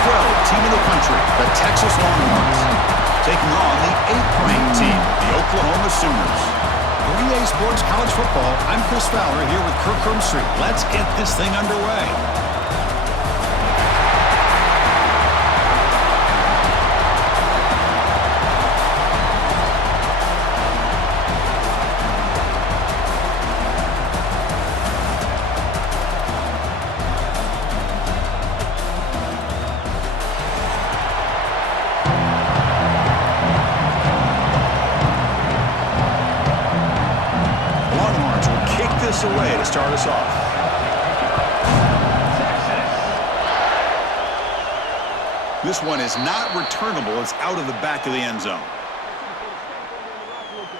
12th team in the country, the Texas Longhorns, taking on the 8th-ranked team, the Oklahoma Sooners. 3A Sports College Football, I'm Chris Fowler here with Kirk Hermstreet. Let's get this thing underway. Away to start us off. This one is not returnable. It's out of the back of the end zone.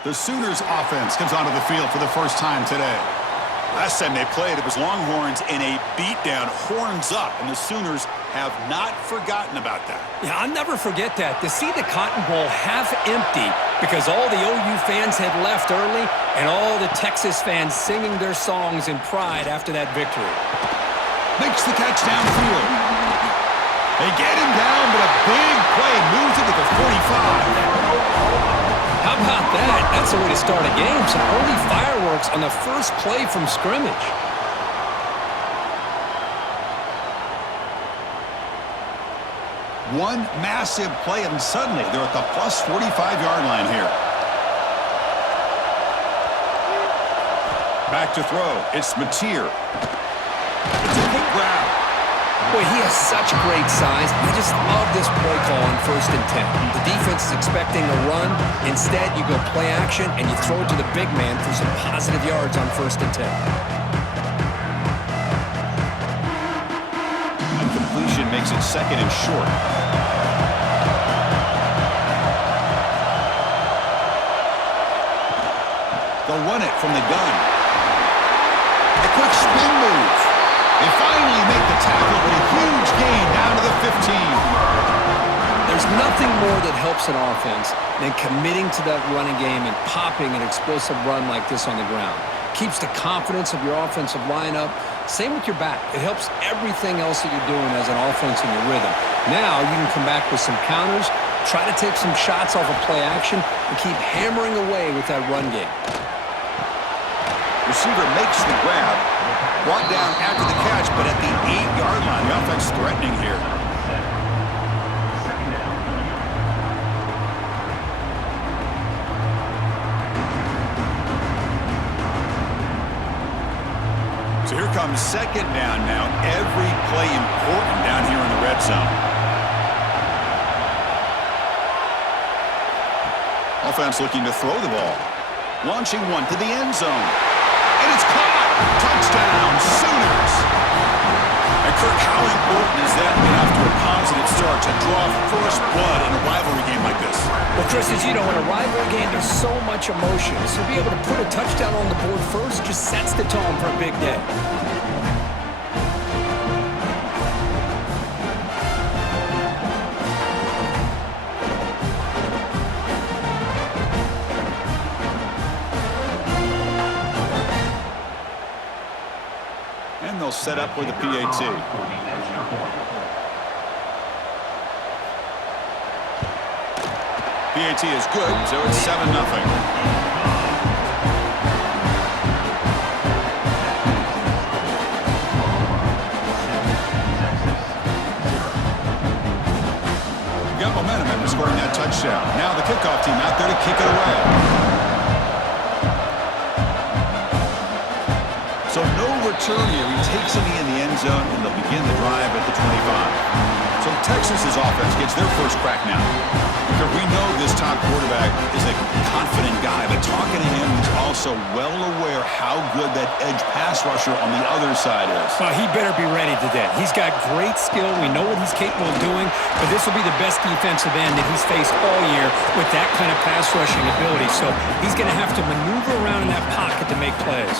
The Sooners offense comes onto the field for the first time today. Last time they played, it was Longhorns in a beatdown, horns up, and the Sooners have not forgotten about that. Yeah, I'll never forget that. To see the Cotton Bowl half empty because all the OU fans had left early and all the Texas fans singing their songs in pride after that victory. Makes the catch downfield. They get him down, but a big play moves it to the 45. How about that? That's the way to start a game. Some early fireworks on the first play from scrimmage. One massive play, and suddenly they're at the plus 45-yard line here. Back to throw. It's Mateer. It's a quick grab. Boy, he has such great size. I just love this play call on 1st and 10. The defense is expecting a run. Instead, you go play action, and you throw it to the big man for some positive yards on 1st and 10. Incompletion makes it 2nd and short. They'll run it from the gun. A quick spin move. They finally make the tackle, but a huge gain down to the 15. There's nothing more that helps an offense than committing to that running game and popping an explosive run like this on the ground. Keeps the confidence of your offensive line up. Same with your back. It helps everything else that you're doing as an offense in your rhythm. Now you can come back with some counters, try to take some shots off of play action, and keep hammering away with that run game. Receiver makes the grab. Brought down after the catch, but at the 8-yard line. The offense threatening here. So here comes 2nd down now. Every play important down here in the red zone. Offense looking to throw the ball. Launching one to the end zone. And it's caught. Touchdown, Sooners. And Kirk, how important is that to get off to a positive start to draw first blood in a rivalry game like this? Well, Chris, as you know, in a rivalry game, there's so much emotion. So to be able to put a touchdown on the board first just sets the tone for a big day. They'll set up with the PAT. PAT is good, so it's 7-0. Got momentum after scoring that touchdown. Now the kickoff team out there to kick it away. So no return here. He takes it in the end zone, and they'll begin the drive at the 25. So Texas's offense gets their first crack now. Because we know this top quarterback is a confident guy, but talking to him, he's also well aware how good that edge pass rusher on the other side is. Well, he better be ready today. He's got great skill. We know what he's capable of doing, but this will be the best defensive end that he's faced all year with that kind of pass rushing ability. So he's going to have to maneuver around in that pocket to make plays.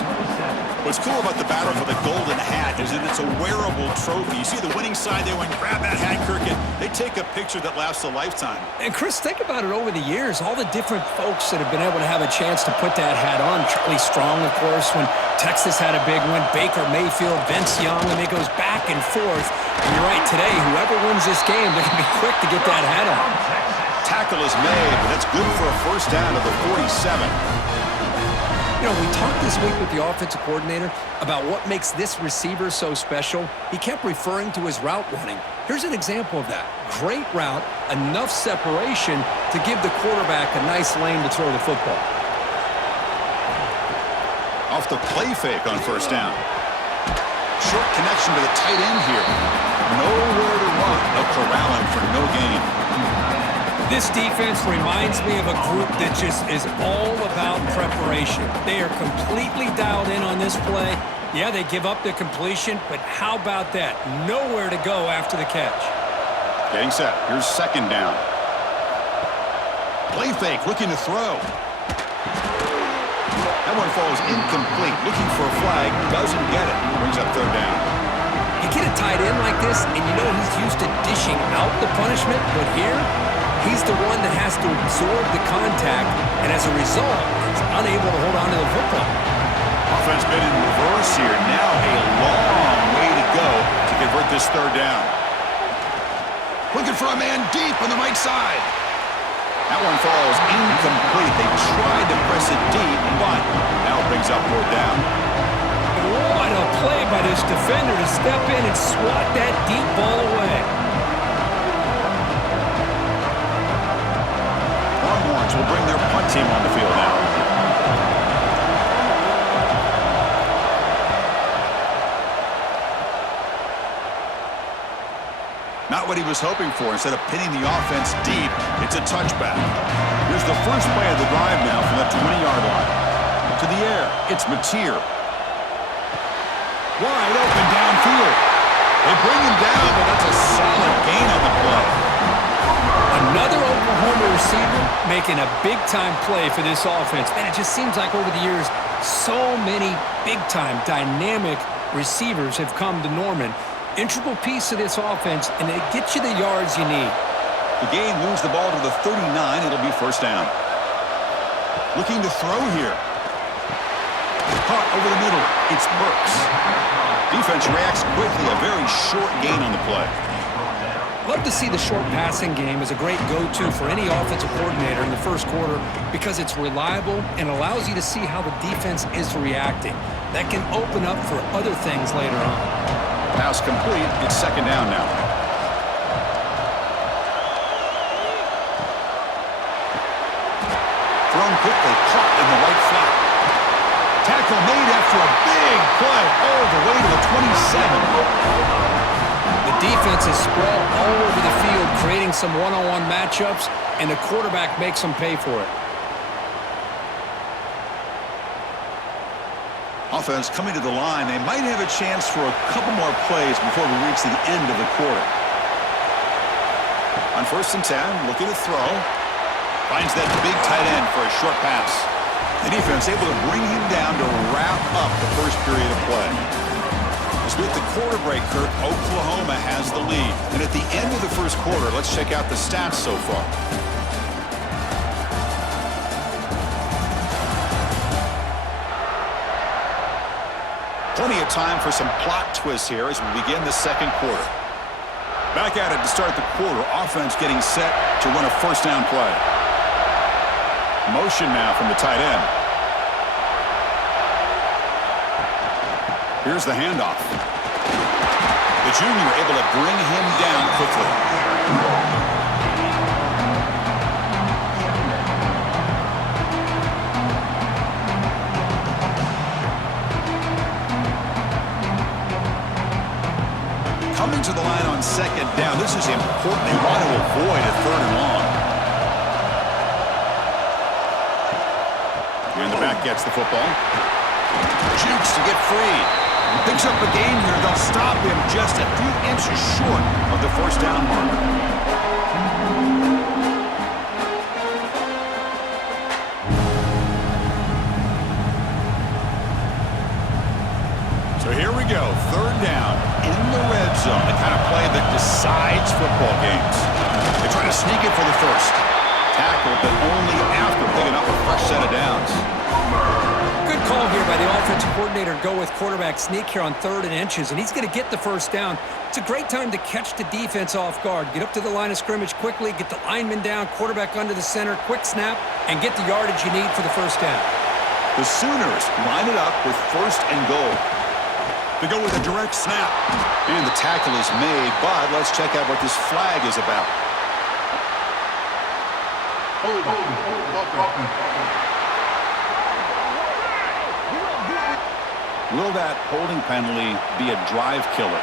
What's cool about the battle for the golden hat is that it's a wearable trophy. You see the winning ringside. They went and grab that hat, Kirk, and they take a picture that lasts a lifetime. And, Chris, think about it over the years. All the different folks that have been able to have a chance to put that hat on. Charlie Strong, of course, when Texas had a big one. Baker Mayfield, Vince Young. I mean, it goes back and forth. And you're right, today, whoever wins this game, they're going to be quick to get that hat on. Tackle is made, but that's good for a first down to the 47. You know, we talked this week with the offensive coordinator about what makes this receiver so special. He kept referring to his route running. Here's an example of that. Great route, enough separation to give the quarterback a nice lane to throw the football. Off the play fake on first down. Short connection to the tight end here. Nowhere to run. They'll corral him for no gain. This defense reminds me of a group that just is all about preparation. They are completely dialed in on this play. Yeah, they give up the completion, but how about that? Nowhere to go after the catch. Getting set. Here's second down. Play fake, looking to throw. That one falls incomplete. Looking for a flag, doesn't get it. Brings up third down. You get a tight end like this, and you know he's used to dishing out the punishment, but here, he's the one that has to absorb the contact, and as a result, is unable to hold on to the football. Offense been in reverse here. Now a long way to go to convert this third down. Looking for a man deep on the right side. That one falls incomplete. They tried to press it deep, but now it brings up fourth down. What a play by this defender to step in and swat that deep ball away. Longhorns will bring their punt team on the field now. Not what he was hoping for. Instead of pinning the offense deep, it's a touchback. Here's the first play of the drive now from the 20-yard line. To the air, it's Mateer. Wide open downfield. They bring him down, but that's a solid gain on the play. Another Oklahoma receiver making a big-time play for this offense. Man, it just seems like over the years, so many big-time, dynamic receivers have come to Norman. Integral piece of this offense, and it gets you the yards you need. The game moves the ball to the 39. It'll be first down. Looking to throw here. Caught over the middle. It's Burks. Defense reacts quickly. A very short gain on the play. Love to see the short passing game as a great go-to for any offensive coordinator in the first quarter because it's reliable and allows you to see how the defense is reacting. That can open up for other things later on. Pass complete. It's second down now. Thrown quickly. Caught in the right flat. Tackle made after a big play all the way to the 27. The defense is spread all over the field, creating some one-on-one matchups, and the quarterback makes them pay for it. Offense coming to the line. They might have a chance for a couple more plays before we reach the end of the quarter. On first and 10, looking to throw. Finds that big tight end for a short pass. The defense able to bring him down to wrap up the first period of play. As with the quarter break, Kirk, Oklahoma has the lead. And at the end of the first quarter, let's check out the stats so far. Plenty of time for some plot twists here as we begin the second quarter. Back at it to start the quarter. Offense getting set to run a first down play. Motion now from the tight end. Here's the handoff. The junior able to bring him down quickly. Coming to the line on second down. This is important. They want to avoid a third and long. Here in the back gets the football. Jukes to get free. Picks up the gain here. They'll stop him just a few inches short of the first down marker. So here we go. Third down in the red zone. The kind of play decides football games. They try to sneak it for the first. Tackle, but only after picking up a fresh set of downs. Good call here by the offensive coordinator. Go with quarterback sneak here on 3rd and inches, and he's going to get the first down. It's a great time to catch the defense off guard. Get up to the line of scrimmage quickly, get the lineman down, quarterback under the center, quick snap, and get the yardage you need for the first down. The Sooners line it up with 1st and goal. They go with a direct snap. And the tackle is made, but let's check out what this flag is about. Will that holding penalty be a drive killer?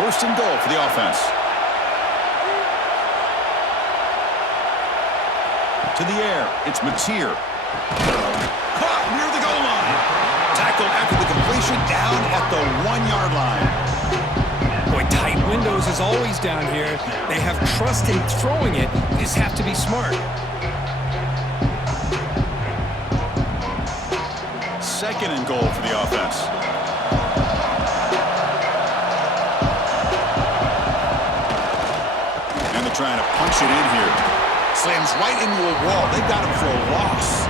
1st and goal for the offense. To the air, it's Mateer. Caught near the goal line. Tackled after the completion down at the 1-yard line. Boy, tight windows is always down here. They have trust in throwing it. They just have to be smart. 2nd and goal for the offense. And they're trying to punch it in here. Slams right into a wall. They got him for a loss.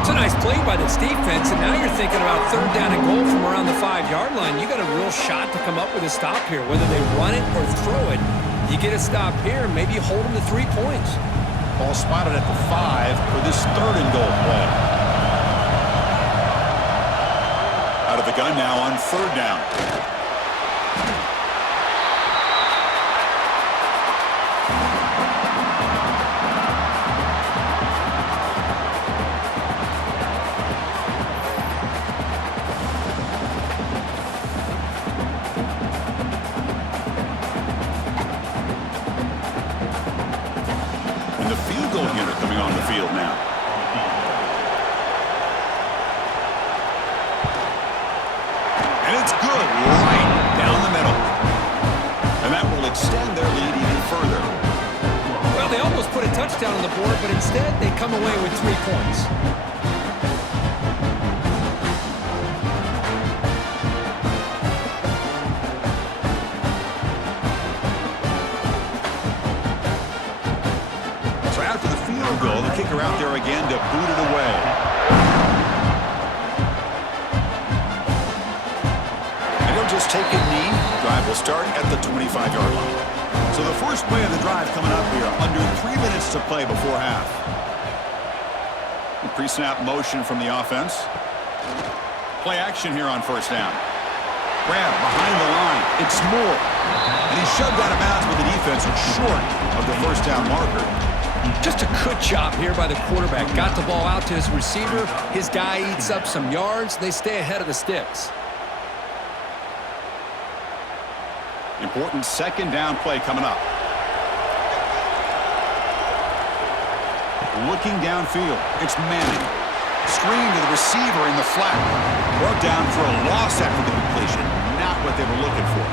It's a nice play by this defense, and now you're thinking about 3rd down and goal from around the 5-yard line. You got a real shot to come up with a stop here. Whether they run it or throw it, you get a stop here, and maybe you hold them to 3 points. Ball spotted at the 5 for this 3rd and goal play. Out of the gun now on 3rd down. And the field goal unit coming on the field now. And it's good, right down the middle. And that will extend their lead even further. Well, they almost put a touchdown on the board, but instead they come away with 3 points. So after the field goal, the kicker out there again to boot it away. Just take a knee. Drive will start at the 25-yard line. So the first play of the drive coming up here. Under 3 minutes to play before half. The pre-snap motion from the offense. Play action here on 1st down. Grab behind the line. It's Moore. And he's shoved out of bounds with the defense short of the 1st down marker. Just a good job here by the quarterback. Got the ball out to his receiver. His guy eats up some yards. They stay ahead of the sticks. Important 2nd down play coming up. Looking downfield, it's Manning. Screen to the receiver in the flat. Brought down for a loss after the completion. Not what they were looking for.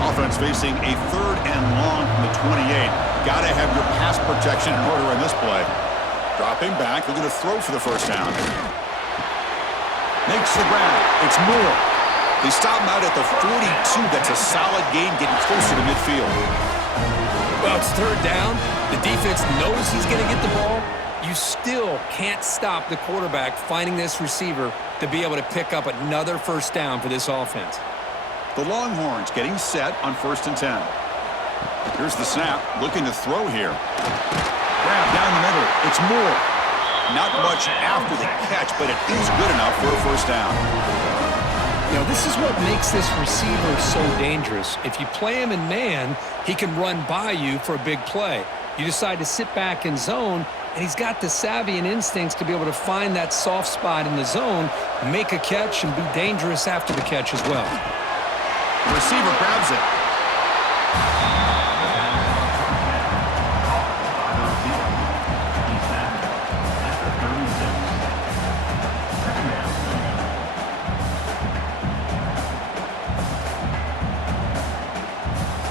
Offense facing a 3rd and long from the 28. Got to have your pass protection in order in this play. Dropping back, they're going to throw for the 1st down. Makes the grab. It's Moore. They stop him out at the 42. That's a solid gain, getting closer to midfield. Well, it's 3rd down. The defense knows he's going to get the ball. You still can't stop the quarterback finding this receiver to be able to pick up another 1st down for this offense. The Longhorns getting set on 1st and 10. Here's the snap. Looking to throw here. Grab down the middle. It's Moore. Not much after the catch, but it is good enough for a 1st down. You know, this is what makes this receiver so dangerous. If you play him in man, he can run by you for a big play. You decide to sit back in zone, and he's got the savvy and instincts to be able to find that soft spot in the zone, make a catch, and be dangerous after the catch as well. The receiver grabs it.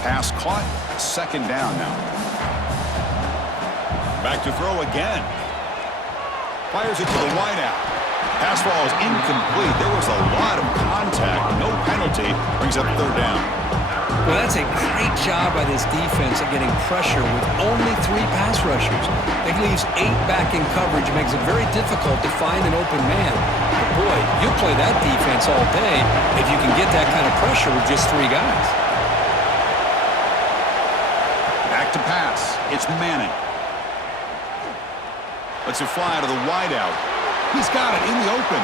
Pass caught. 2nd down now. Back to throw again. Fires it to the wideout. Pass ball is incomplete. There was a lot of contact. No penalty. Brings up third down. Well, that's a great job by this defense at getting pressure with only 3 pass rushers. It leaves 8 back in coverage. It makes it very difficult to find an open man. But boy, you'll play that defense all day if you can get that kind of pressure with just 3 guys. Back to pass. It's Manning. Lets it fly to the wideout. He's got it in the open.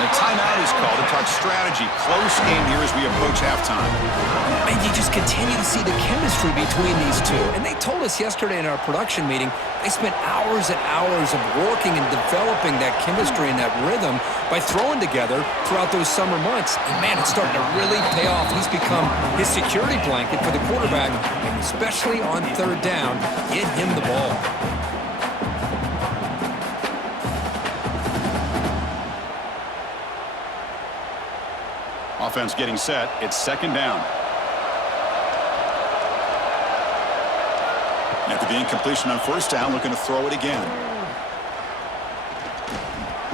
And a timeout is called to talk strategy. Close game here as we approach halftime. And you just continue to see the chemistry between these two. And they told us yesterday in our production meeting, they spent hours and hours of working and developing that chemistry and that rhythm by throwing together throughout those summer months. And man, it's starting to really pay off. He's become his security blanket for the quarterback, and especially on third down, get him the ball. Offense getting set. It's second down. After the incompletion on first down, looking to throw it again.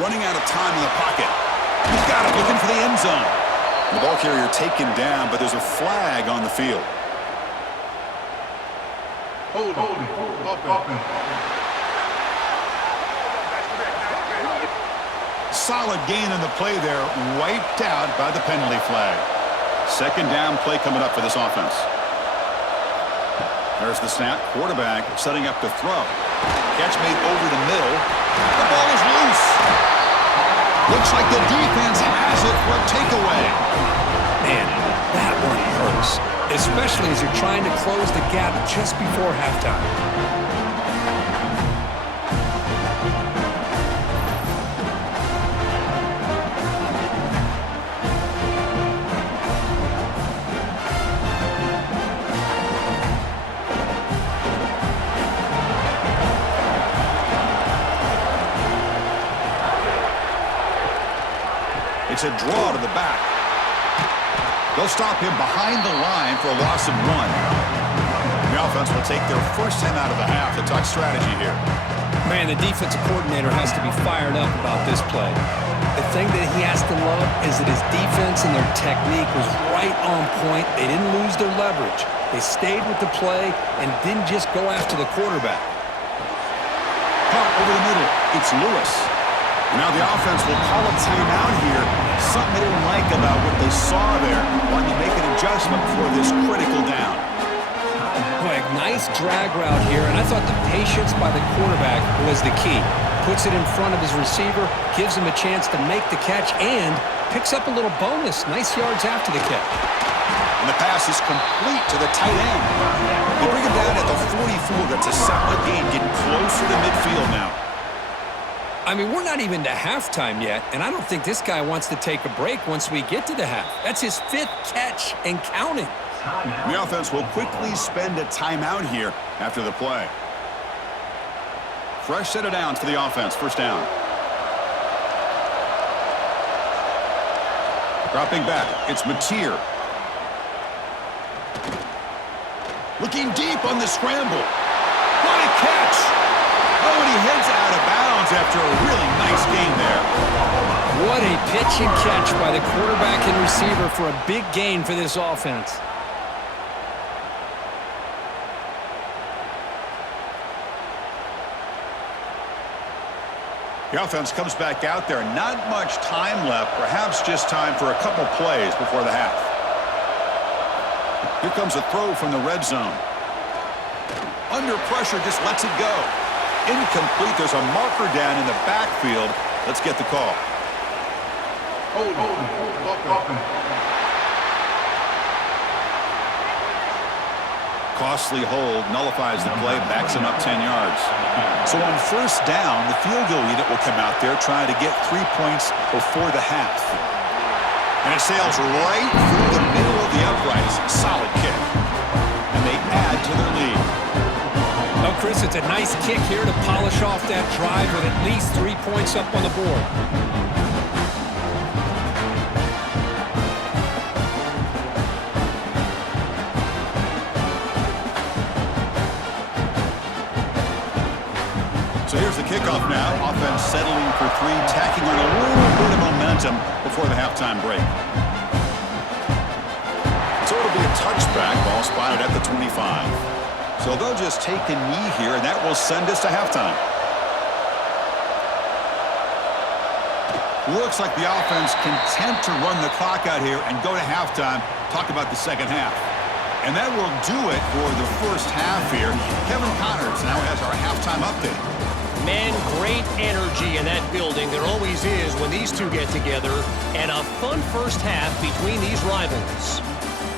Running out of time in the pocket. He's got it, looking for the end zone. The ball carrier taken down, but there's a flag on the field. Hold on. Solid gain in the play there, wiped out by the penalty flag. Second down play coming up for this offense. There's the snap. Quarterback setting up to throw. Catch made over the middle. The ball is loose. Looks like the defense has it for a takeaway. Man, that one hurts, especially as you're trying to close the gap just before halftime. It's a draw to the back. They'll stop him behind the line for a loss of 1. The offense will take their first time out of the half to talk strategy here. Man, the defensive coordinator has to be fired up about this play. The thing that he has to love is that his defense and their technique was right on point. They didn't lose their leverage. They stayed with the play and didn't just go after the quarterback. Caught over the middle. It's Lewis. Now the offense will call a timeout here. Something they didn't like about what they saw there. Wanting to make an adjustment for this critical down. Boy, nice drag route here, and I thought the patience by the quarterback was the key. Puts it in front of his receiver, gives him a chance to make the catch, and picks up a little bonus. Nice yards after the catch. And the pass is complete to the tight end. They bring him down at the 44. That's a solid gain, getting closer to midfield now. I mean, we're not even to halftime yet, and I don't think this guy wants to take a break once we get to the half. That's his 5th catch and counting. The offense will quickly spend a timeout here after the play. Fresh set of downs for the offense. First down. Dropping back. It's Mateer. Looking deep on the scramble. What a catch! Oh, and he heads out of bounds after a really nice game there. What a pitch and catch by the quarterback and receiver for a big gain for this offense. The offense comes back out there. Not much time left. Perhaps just time for a couple plays before the half. Here comes a throw from the red zone. Under pressure, just lets it go. Incomplete. There's a marker down in the backfield. Let's get the call. Costly hold nullifies the play, backs him up 10 yards. So on first down, the field goal unit will come out there trying to get 3 points before the half. And it sails right through the middle of the uprights. Solid kick. And they add to their lead. Well, Chris, it's a nice kick here to polish off that drive with at least 3 points up on the board. So here's the kickoff now. Offense settling for three, tacking on a little bit of momentum before the halftime break. So it'll be a touchback, ball spotted at the 25. So they'll just take a knee here, and that will send us to halftime. Looks like the offense content to run the clock out here and go to halftime. Talk about the second half. And that will do it for the first half here. Kevin Connors now has our halftime update. Man, great energy in that building. There always is when these two get together. And a fun first half between these rivals.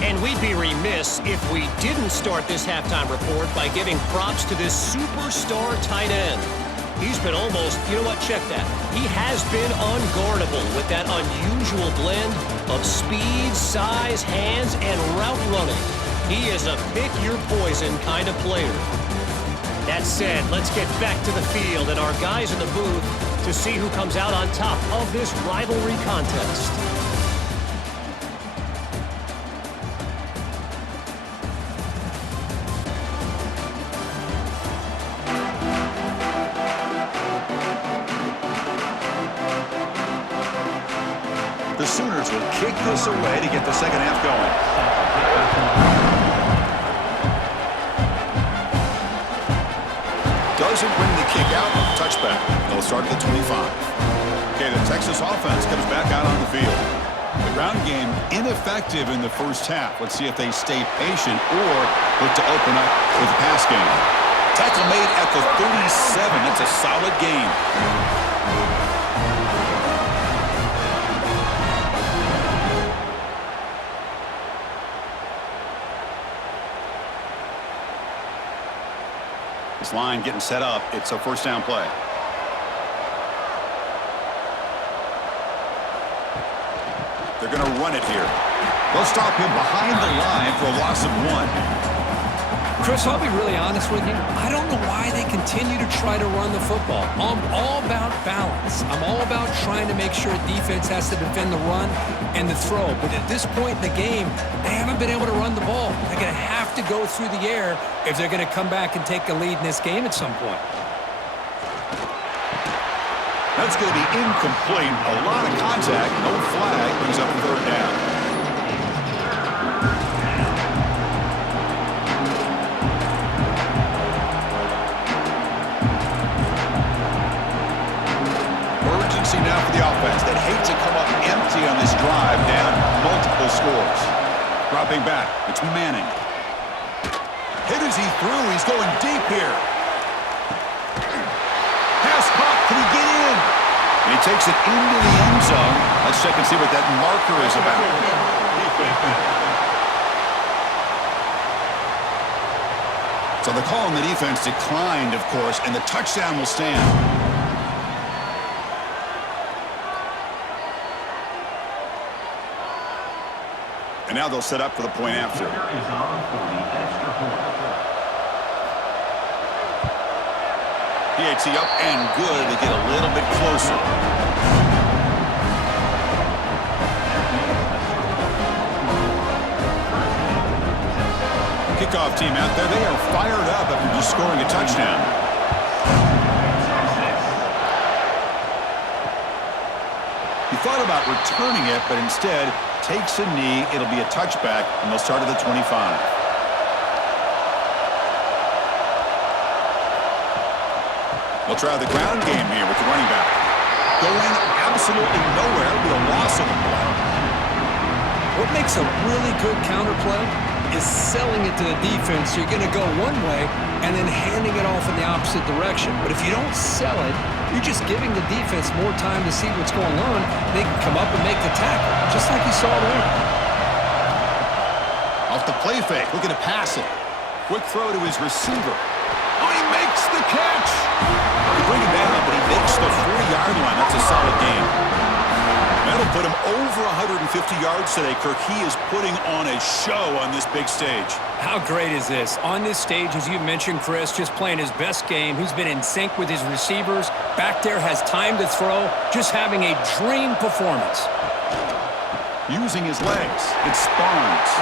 And we'd be remiss if we didn't start this halftime report by giving props to this superstar tight end. He's been almost, you know what, check that. He has been unguardable with that unusual blend of speed, size, hands, and route running. He is a pick-your-poison kind of player. That said, let's get back to the field and our guys in the booth to see who comes out on top of this rivalry contest. The Sooners will kick this away to get the second half going. Doesn't bring the kick out. Touchback. They'll start at the 25. Okay, the Texas offense comes back out on the field. The ground game ineffective in the first half. Let's see if they stay patient or look to open up with the pass game. Tackle made at the 37. That's a solid game. This line getting set up. It's a first down play. They're going to run it here. They'll stop him behind the line for a loss of 1. Chris, I'll be really honest with you. I don't know why they continue to try to run the football. I'm all about balance. I'm all about trying to make sure defense has to defend the run and the throw. But at this point in the game, they haven't been able to run the ball. They're going to have to go through the air if they're going to come back and take a lead in this game at some point. That's going to be incomplete. A lot of contact. No flag. Brings up third down. Now for the offense that hate to come up empty on this drive, down multiple scores. Dropping back, it's Manning. Hit as he threw, he's going deep here. Pass caught, can he get in? And he takes it into the end zone. Let's check and see what that marker is about. So the call on the defense declined, of course, and the touchdown will stand. And now they'll set up for the point after. PAT up and good. They get a little bit closer. Kickoff team out there. They are fired up after just scoring a touchdown. He thought about returning it, but instead takes a knee. It'll be a touchback, and they'll start at the 25. They'll try the ground game here with the running back. Going absolutely nowhere. It'll be a loss of the play. What makes a really good counter play is selling it to the defense. So you're going to go one way and then handing it off in the opposite direction. But if you don't sell it, you're just giving the defense more time to see what's going on. They can come up and make the tackle, just like you saw there. Off the play fake, looking to pass it. Quick throw to his receiver. Oh, he makes the catch! They bring him down, but he makes the 40-yard line. That's a solid game. That'll put him over 150 yards today, Kirk. He is putting on a show on this big stage. How great is this? On this stage, as you mentioned, Chris, just playing his best game. He's been in sync with his receivers. Back there, has time to throw. Just having a dream performance. Using his legs. It's Barnes.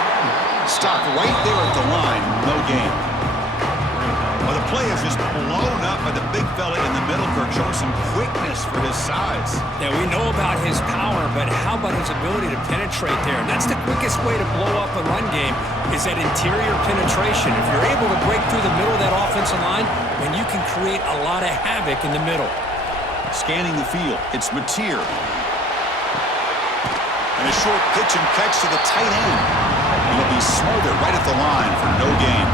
Stopped right there at the line. No gain. Well, The play is just blown up by the big fella in the middle, Kirk, showing some quickness for his size. Yeah, we know about his power, but how about his ability to penetrate there? And that's the quickest way to blow up a run game is that interior penetration. If you're able to break through the middle of that offensive line, then you can create a lot of havoc in the middle. Scanning the field, it's Mateer. And a short pitch and catch to the tight end. And he'll be smothered right at the line for no gain.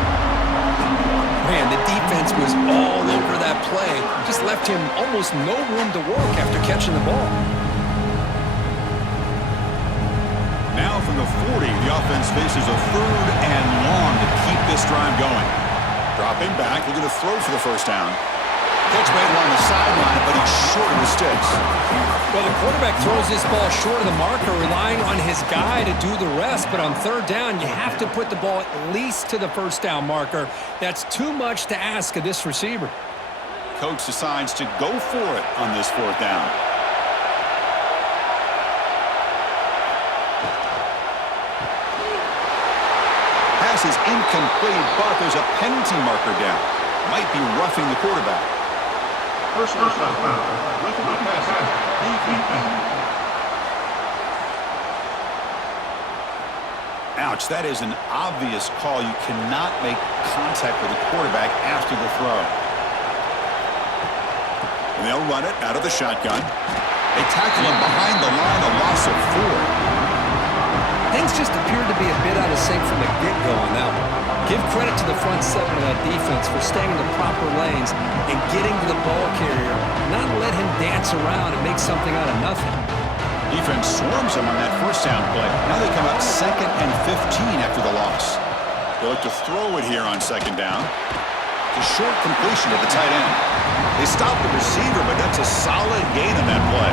Man, the defense was all over that play. Just left him almost no room to work after catching the ball. Now from the 40, the offense faces a 3rd and long to keep this drive going. Dropping back, looking to throw for the first down. Catch right along the sideline, but he's short of the sticks. Well, the quarterback throws this ball short of the marker, relying on his guy to do the rest. But on 3rd down, you have to put the ball at least to the first down marker. That's too much to ask of this receiver. Coach decides to go for it on this 4th down. Pass is incomplete, but there's a penalty marker down. Might be roughing the quarterback. Personal foul. Roughing the passer. Defense. Ouch, that is an obvious call. You cannot make contact with the quarterback after the throw. And they'll run it out of the shotgun. They tackle him behind the line, a loss of 4. Things just appeared to be a bit out of sync from the get-go on that one. Give credit to the front 7 of that defense for staying in the proper lanes and getting to the ball carrier, not let him dance around and make something out of nothing. Defense swarms him on that first down play. Now they come up 2nd and 15 after the loss. They look to throw it here on 2nd down. It's a short completion to the tight end. They stop the receiver, but that's a solid gain on that play.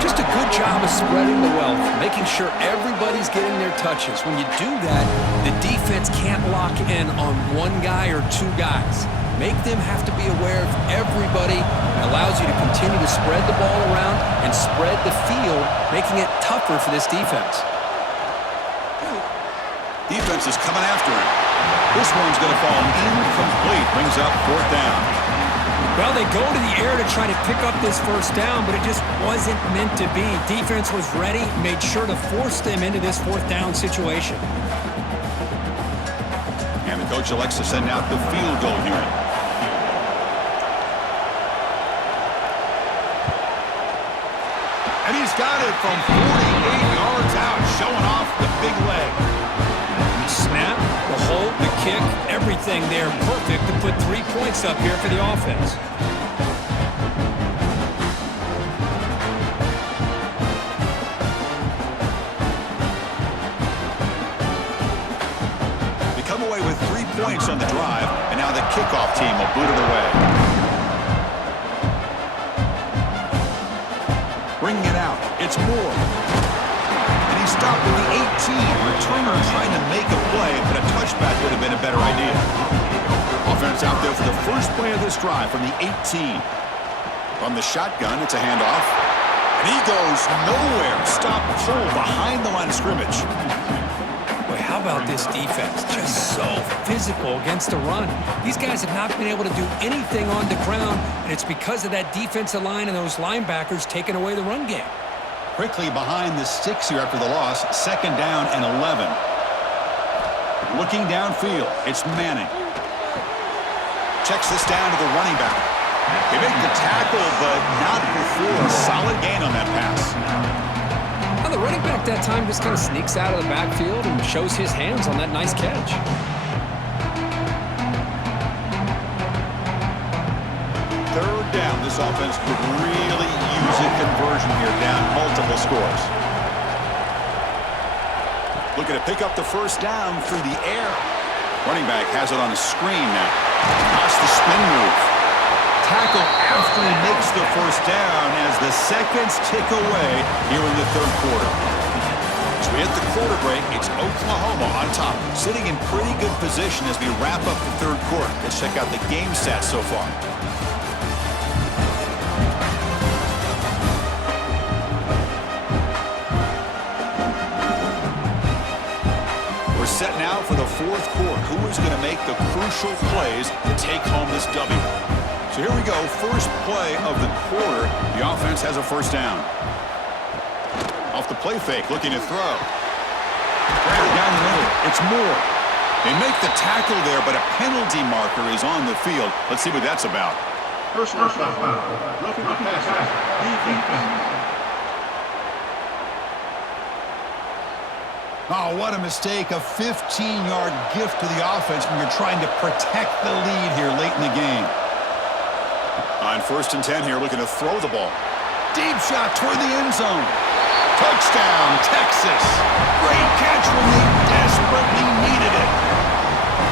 Just a good job of spreading the wealth, making sure everybody's getting their touches. When you do that, the defense can't lock in on one guy or 2 guys. Make them have to be aware of everybody. It allows you to continue to spread the ball around and spread the field, making it tougher for this defense. Defense is coming after him. This one's going to fall incomplete. Brings up 4th down. Well, they go to the air to try to pick up this first down, but it just wasn't meant to be. Defense was ready, made sure to force them into this 4th down situation. And the coach elects to send out the field goal unit. And he's got it from 48 yards out, showing off the big leg. Snap, the hold, the kick, everything there perfect to put 3 points up here for the offense. They come away with 3 points on the drive, and now the kickoff team will boot it away. Bringing it out, it's Moore. Stopped at the 18. Returner trying to make a play, but a touchback would have been a better idea. Offense out there for the first play of this drive from the 18. From the shotgun, it's a handoff. And he goes nowhere. Stop pull behind the line of scrimmage. Boy, how about this defense? Just so physical against the run. These guys have not been able to do anything on the ground, and it's because of that defensive line and those linebackers taking away the run game. Quickly behind the 6 here after the loss. 2nd down and 11. Looking downfield, it's Manning. Checks this down to the running back. They make the tackle, but not before a solid gain on that pass. Well, the running back that time just kind of sneaks out of the backfield and shows his hands on that nice catch. Third down, this offense could really use a conversion here, down multiple scores. Looking to pick up the first down through the air. Running back has it on the screen now. Pass the spin move. Tackle after he makes the first down as the seconds tick away here in the 3rd quarter. As we hit the quarter break, it's Oklahoma on top, sitting in pretty good position as we wrap up the 3rd quarter. Let's check out the game stats so far. We're set now for the fourth quarter. Who is going to make the crucial plays to take home this W? So here we go. First play of the quarter. The offense has a first down. Off the play fake, looking to throw. Right down the middle. It's Moore. They make the tackle there, but a penalty marker is on the field. Let's see what that's about. Personal foul. Roughing the passer. Defense. Oh, what a mistake. A 15-yard gift to the offense when you're trying to protect the lead here late in the game. On 1st and 10 here, looking to throw the ball. Deep shot toward the end zone. Touchdown, Texas. Great catch when they desperately needed it.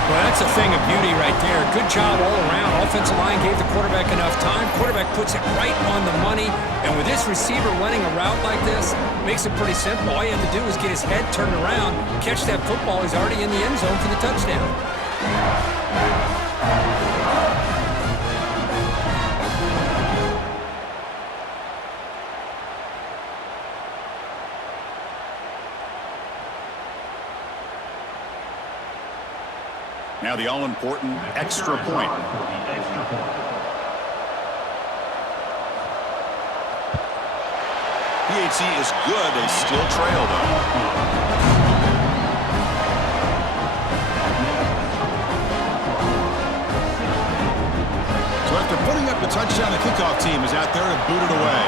Well, that's a thing of beauty right there. Good job all around. Offensive line gave the quarterback enough time. Quarterback puts it right on the money. And with this receiver running a route like this, makes it pretty simple. All you have to do is get his head turned around, catch that football. He's already in the end zone for the touchdown. Now the all-important extra point. PAT is good. They still trail, though. So after putting up the touchdown, the kickoff team is out there to boot it away.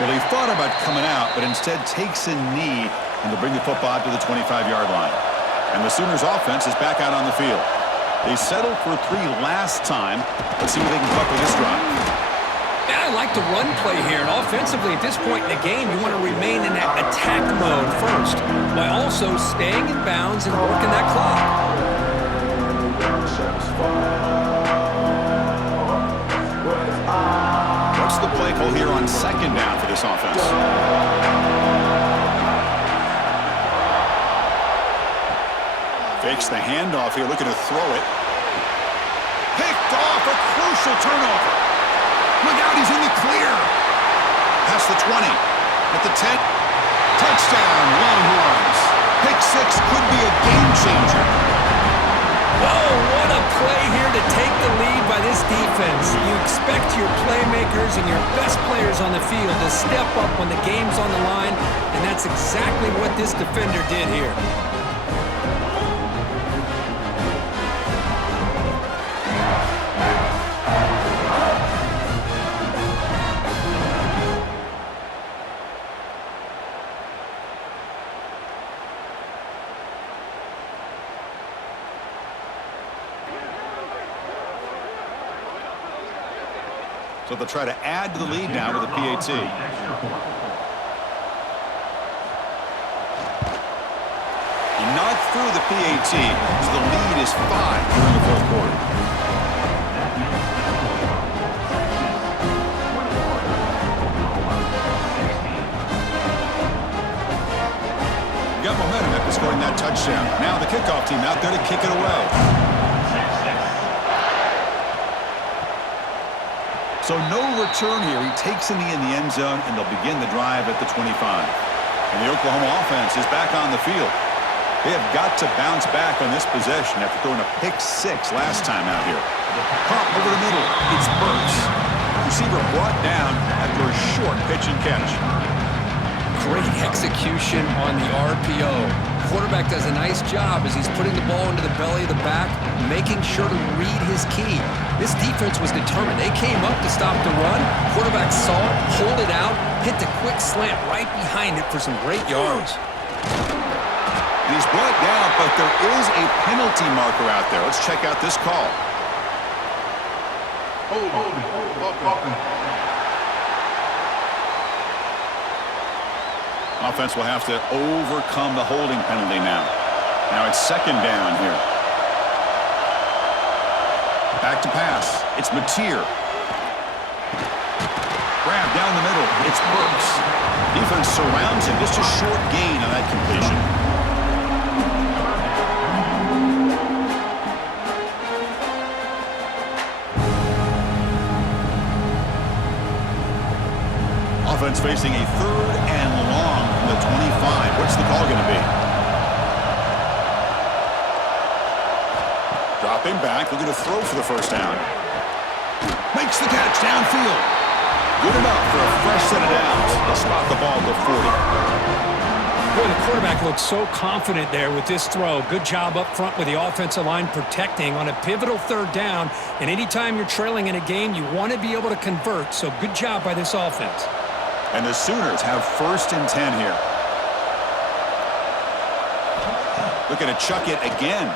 Well, he thought about coming out, but instead takes a knee and to bring the football to the 25-yard line. And the Sooners offense is back out on the field. They settled for 3 last time. Let's see what they can come up with this drive. Yeah, I like the run play here. And offensively, at this point in the game, you want to remain in that attack mode first, while also staying in bounds and working that clock. What's the play call here on 2nd down for this offense? Fakes the handoff here, looking to throw it. Picked off, a crucial turnover. Look out, he's in the clear. Past the 20, at the 10. Touchdown, Longhorns. Pick 6 could be a game changer. Whoa, what a play here to take the lead by this defense. You expect your playmakers and your best players on the field to step up when the game's on the line, and that's exactly what this defender did here. So they'll try to add to the lead now with the PAT. He knocked through the PAT, so the lead is 5 here in the 4th quarter. Got momentum after scoring that touchdown. Now the kickoff team out there to kick it away. So no return here. He takes a knee in the end zone, and they'll begin the drive at the 25. And the Oklahoma offense is back on the field. They have got to bounce back on this possession after throwing a pick 6 last time out here. Pop over the middle. It's Burks. Receiver brought down after a short pitch and catch. Great execution on the RPO. Quarterback does a nice job as he's putting the ball into the belly of the back, making sure to read his key. This defense was determined. They came up to stop the run. Quarterback saw it, pulled it out, hit the quick slant right behind it for some great yards. He's brought down, but there is a penalty marker out there. Let's check out this call. Offense will have to overcome the holding penalty now. Now it's 2nd down here. Back to pass. It's Mateer. Grab down the middle. It's Burks. Defense surrounds him. Just a short gain on that completion. Offense facing a 3rd and long from the 25. What's the call going to be? Dropping back, looking to throw for the first down. Makes the catch downfield. Good enough for a fresh set of downs. They'll spot the ball at the 40. Boy, the quarterback looks so confident there with this throw. Good job up front with the offensive line protecting on a pivotal third down. And anytime you're trailing in a game, you want to be able to convert. So good job by this offense. And the Sooners have 1st and 10 here. Looking to chuck it again.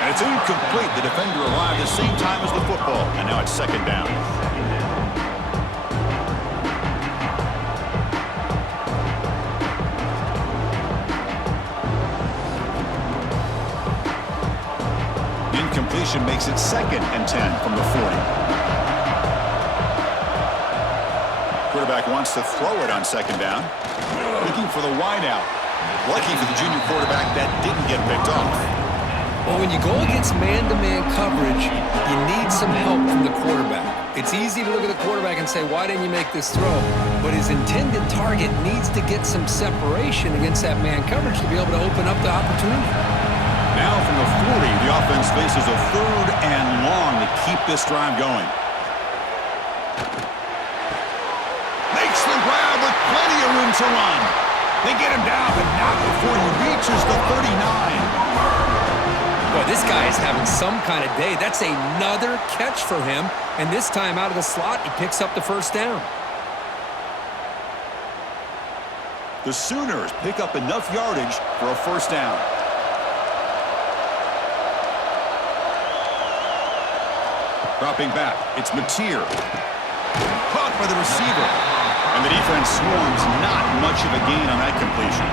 And it's incomplete. The defender arrived at the same time as the football. And now it's 2nd down. Incompletion makes it 2nd and 10 from the 40. Quarterback wants to throw it on 2nd down. Looking for the wideout. Lucky for the junior quarterback, that didn't get picked off. Well, when you go against man-to-man coverage, you need some help from the quarterback. It's easy to look at the quarterback and say, why didn't you make this throw? But his intended target needs to get some separation against that man coverage to be able to open up the opportunity. Now from the 40, the offense faces a 3rd and long to keep this drive going. Makes the grab with plenty of room to run. They get him down, but not before he reaches the 39. Boy, this guy is having some kind of day. That's another catch for him. And this time out of the slot, he picks up the 1st down. The Sooners pick up enough yardage for a 1st down. Dropping back, it's Mateer. Caught by the receiver. And the defense swarms, not much of a gain on that completion.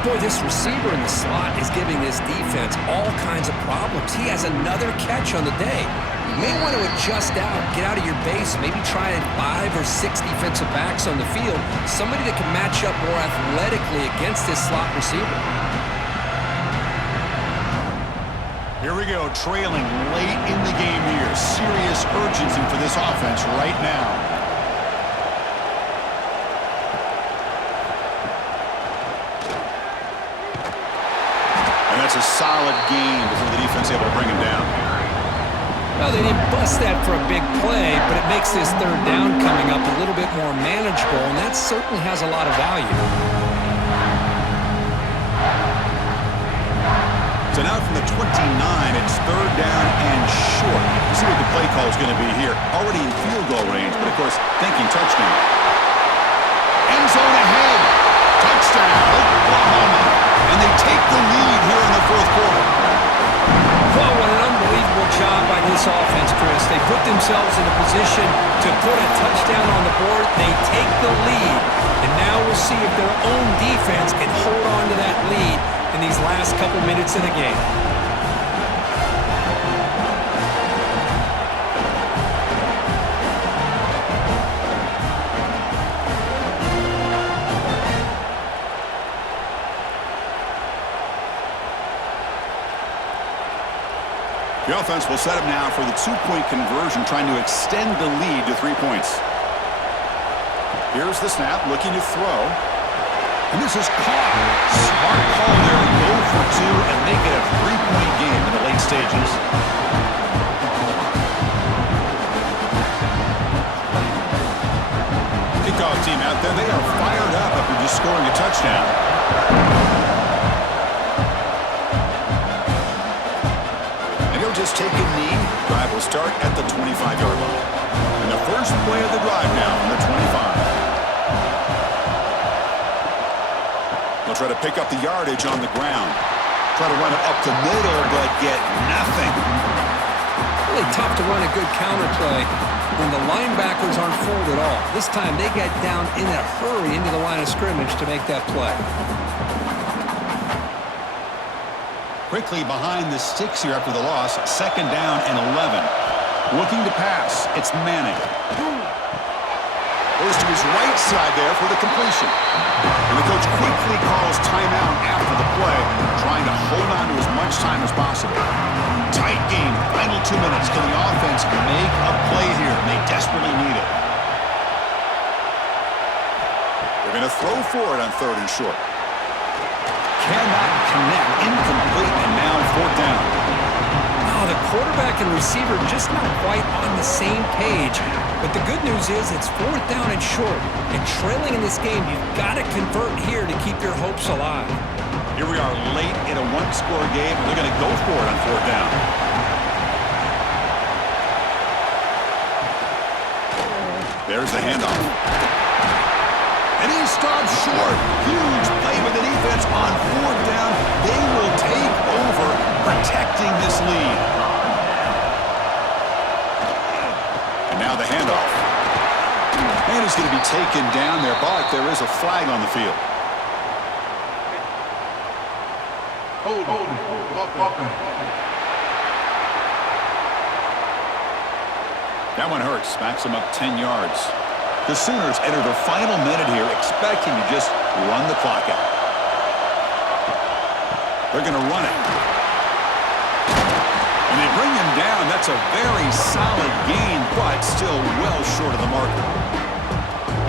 Boy, this receiver in the slot is giving this defense all kinds of problems. He has another catch on the day. You may want to adjust out, get out of your base, maybe try 5 or 6 defensive backs on the field, somebody that can match up more athletically against this slot receiver. Here we go, trailing late in the game here. Serious urgency for this offense right now. That's a solid game before the defense able to bring him down. Well, they didn't bust that for a big play, but it makes this 3rd down coming up a little bit more manageable, and that certainly has a lot of value. So now from the 29, it's 3rd down and short. Let's see what the play call is going to be here. Already in field goal range, but of course, thinking touchdown. End zone ahead. Touchdown, Oklahoma. And they take the lead here in the 4th quarter. Well, what an unbelievable job by this offense, Chris. They put themselves in a position to put a touchdown on the board. They take the lead. And now we'll see if their own defense can hold on to that lead in these last couple minutes of the game. The offense will set up now for the 2-point conversion, trying to extend the lead to 3 points. Here's the snap, looking to throw. And this is caught. Smart call there to go for 2 and make it a 3-point game in the late stages. Kickoff team out there, they are fired up after just scoring a touchdown. Just take a knee. Drive will start at the 25-yard line. And the first play of the drive now from the 25. They'll try to pick up the yardage on the ground. Try to run it up the middle, but get nothing. Really tough to run a good counter play when the linebackers aren't forward at all. This time they get down in a hurry into the line of scrimmage to make that play. Quickly behind the sticks here after the loss. 2nd down and 11. Looking to pass. It's Manning. Goes to his right side there for the completion. And the coach quickly calls timeout after the play, trying to hold on to as much time as possible. Tight game. Final 2 minutes. Can the offense make a play here? They desperately need it. They're going to throw for it on 3rd and short. Cannot connect. Incomplete, and now 4th down. Oh, the quarterback and receiver just not quite on the same page. But the good news is it's 4th down and short. And trailing in this game, you've got to convert here to keep your hopes alive. Here we are late in a one-score game, and they're going to go for it on 4th down. There's the handoff. And he stops short. Huge play with the defense on 4th down. They will take over, protecting this lead. And now the handoff. And he's going to be taken down there, but there is a flag on the field. Hold on. That one hurts. Backs him up 10 yards. The Sooners enter the final minute here, expecting to just run the clock out. They're going to run it. And they bring him down. That's a very solid gain, but still well short of the marker.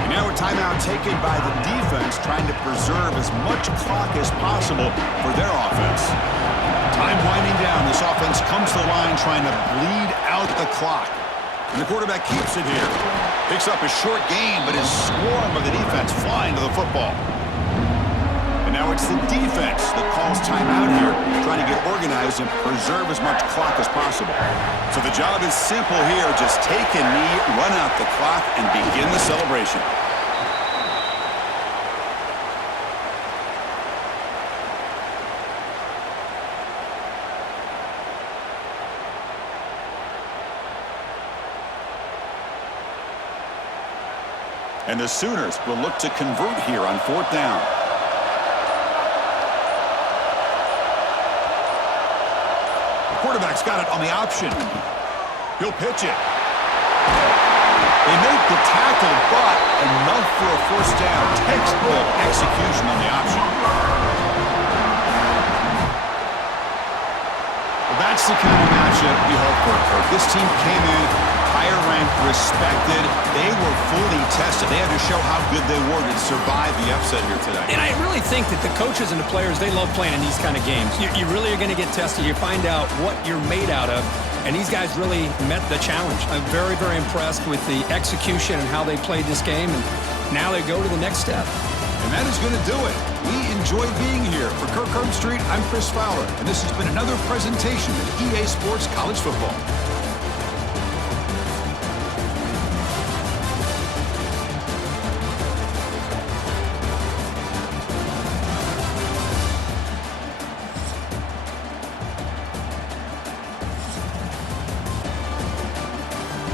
And now a timeout taken by the defense, trying to preserve as much clock as possible for their offense. Time winding down. This offense comes to the line trying to bleed out the clock. And the quarterback keeps it here. Picks up a short gain, but his swarm of the defense flying to the football. And now it's the defense that calls timeout here, trying to get organized and preserve as much clock as possible. So the job is simple here. Just take a knee, run out the clock, and begin the celebration. And the Sooners will look to convert here on 4th down. The quarterback's got it on the option. He'll pitch it. They make the tackle, but enough for a 1st down. Textbook execution on the option. Well, that's the kind of matchup we hope for, Kirk. This team came in higher ranked, respected. They were fully tested. They had to show how good they were to survive the upset here today. And I really think that the coaches and the players, they love playing in these kind of games. You really are going to get tested. You find out what you're made out of. And these guys really met the challenge. I'm very, very impressed with the execution and how they played this game. And now they go to the next step. And that is going to do it. We enjoyed being here. For Kirk Herbstreit, I'm Chris Fowler. And this has been another presentation of EA Sports College Football.